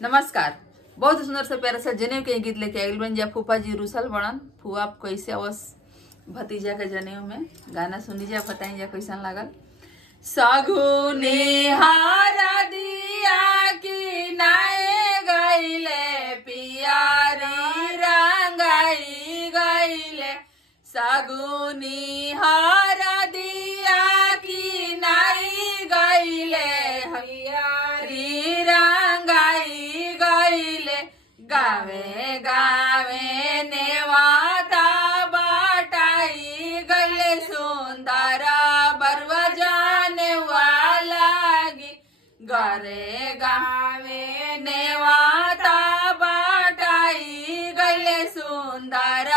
नमस्कार। बहुत सुंदर से प्यारा सा जनेऊ के गीत लेके आइल बन जा। फूफा जी रुसल बड़न, फुआ कैसे अवस भतीजा के जनेऊ में गाना सुनी जा, बताई जा कैसन लागल। सगुनी हारा दिया की नाए गईले पियारी रंगाई गईले, सगुनी हारा दिया की नाई गईले पियारी रंगाई गईले। गावे गावे नेवाता बाटाई गईले, सुंदर बरवा जाने वालागी। गरे गावे नेवाता बाटाई गईले, सुंदर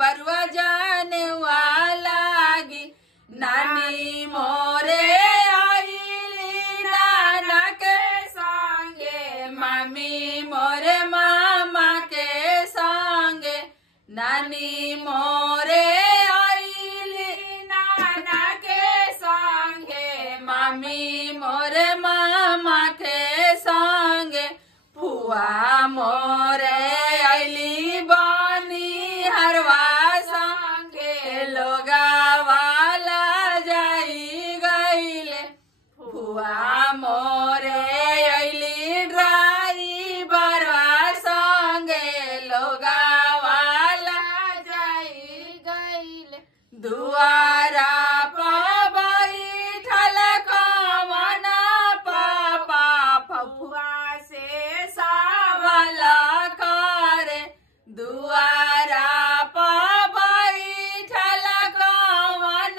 बरवा जाने वालागी। नानी मोरे आईली नाना के संगे, मामी मोरे मामा के संगे। नानी मोरे आईली नाना के संगे, मामी मोरे मामा के संगे। फुआ मोरे आईली बानी हरवा संगे, लोगा वाला जाई गईले। फुआ मोरे आईली ड्राइवर संगे, लोगा वाला जाई गईले। दुआरा पर बैठल कवन पापा, फुआ से सवाल करे। दुआरा पर बैठल कवन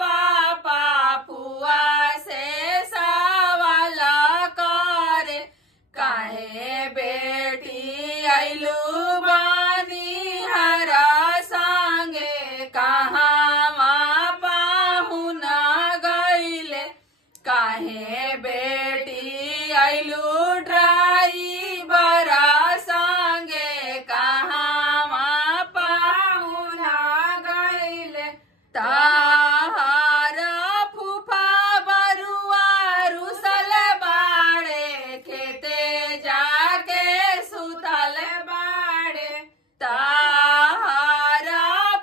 पापा, फुआ से सवाल करे। काहे बेटी आइलू बानी हरा संगे, कहाँ पाहुन गईले। काहे बेटी आइलू ड्राइवर संगे, कहाँ पाहुन गईले। ताहार फूफा बरुआ रुसल बाड़े, खेते जाके सुतल बाड़े। ताहार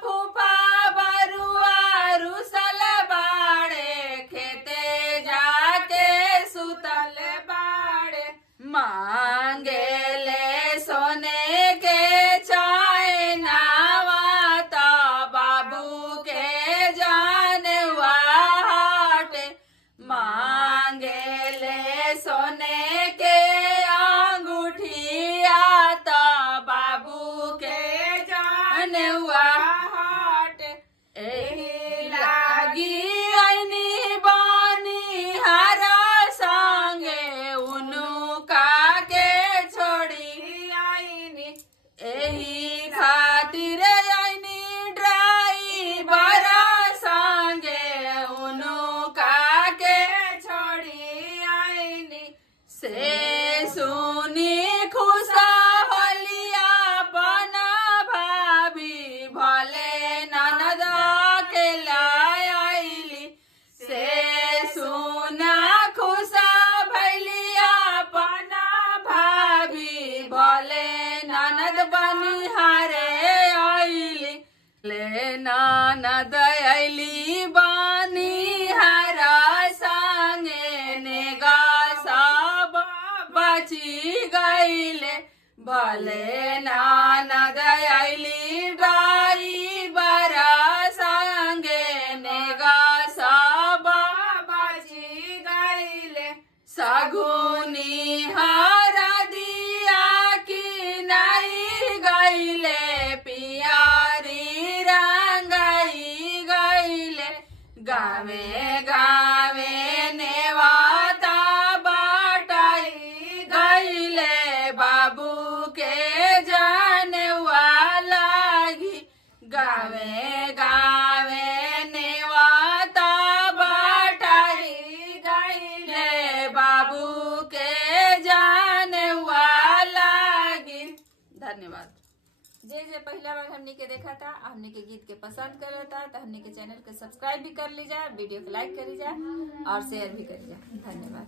फूफा बरुआ रुसल बाड़े, खेते जाके सुतल बाड़े। मांगेले सोने के चाय नावाता, बाबू के जानवा हाटे। मांगेले सोने के अंगूठी आता, बाबू के जानवा हाटे। एही लागी आईनी बानी हरा संगे, उनु का के छोड़ी आईनी। एही खातिर आईनी ड्राइवर संगे, उनु का के छोड़ी आईनी। से सुनी खुशा होलिया बना भाभी, भले ननद के लाइली। से सुना खुशा भैलिया बना भाभी, भले ननद बनिहारे आईली। ले ननद आईली बनिहारा संगे, नेगा सब बची गईले। भले ननद आईली ड्राइवर संगे, नेगा सब बची गईले। सगुनी हारा दिया की नाई गईले, पियारी रंगाई गईले। गावे गावे नेवाता बाटाई गईले, बाबू के जानवा लागी। गावे गावे नेवाता बाटाई गईले, बाबू के जानवा लागी। धन्यवाद। जे पहला बार हमनी के देखा था, हमनी के गीत के पसंद कर था, तो हमनी के चैनल के सब्सक्राइब भी कर लीजा, वीडियो को लाइक करी जा और शेयर भी करी जा। धन्यवाद।